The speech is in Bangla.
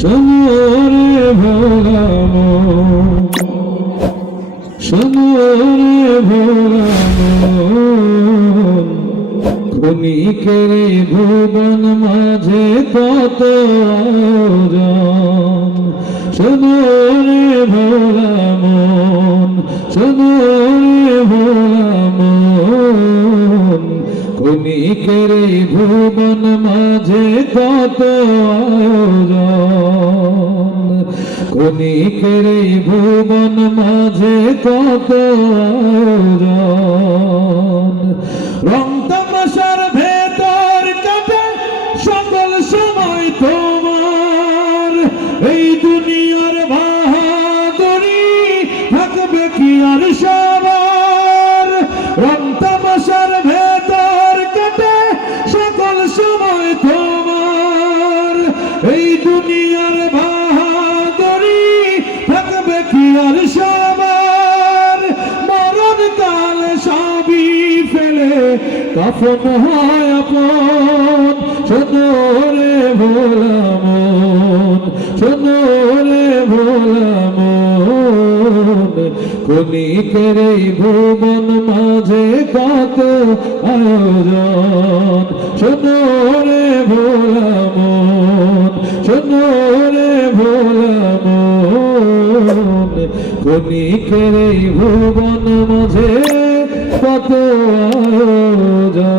শোনো রে ভোলা মন, শোনো রে ভোলা মন, ক্ষণিকের এই ভুবন মাঝে কত আয়োজন। শোনো রে ভোলা মন, শোনো রে ভোলা মন, ক্ষণিকের এই ভুবন মাঝে কত আয়োজন। ক্ষণিকের এই ভুবন মাঝে কত আয়োজন। রং তামাশার ভেতর কাটে সকল সময় তোমার, এই দুনিয়ার বাহাদুরি থাকবে কি আর সবার। রং তামাশার ভেতর কাটে সকল সময় তোমার, এই দুনিয়ার বাহাদুরি থাকবে কি আর সবার। মরণ কাল সবই ফেলে কাফন হয় আপন। শোনো রে ভোলা মন, শোনো রে ভোলা মন, ক্ষণিকের এই ভুবন মাঝে কত আয়োজন। শোনো রে ভোলা মন, শোনো রে ভোলা মন, ক্ষণিকের এই ভুবন মাঝে কত আয়োজন।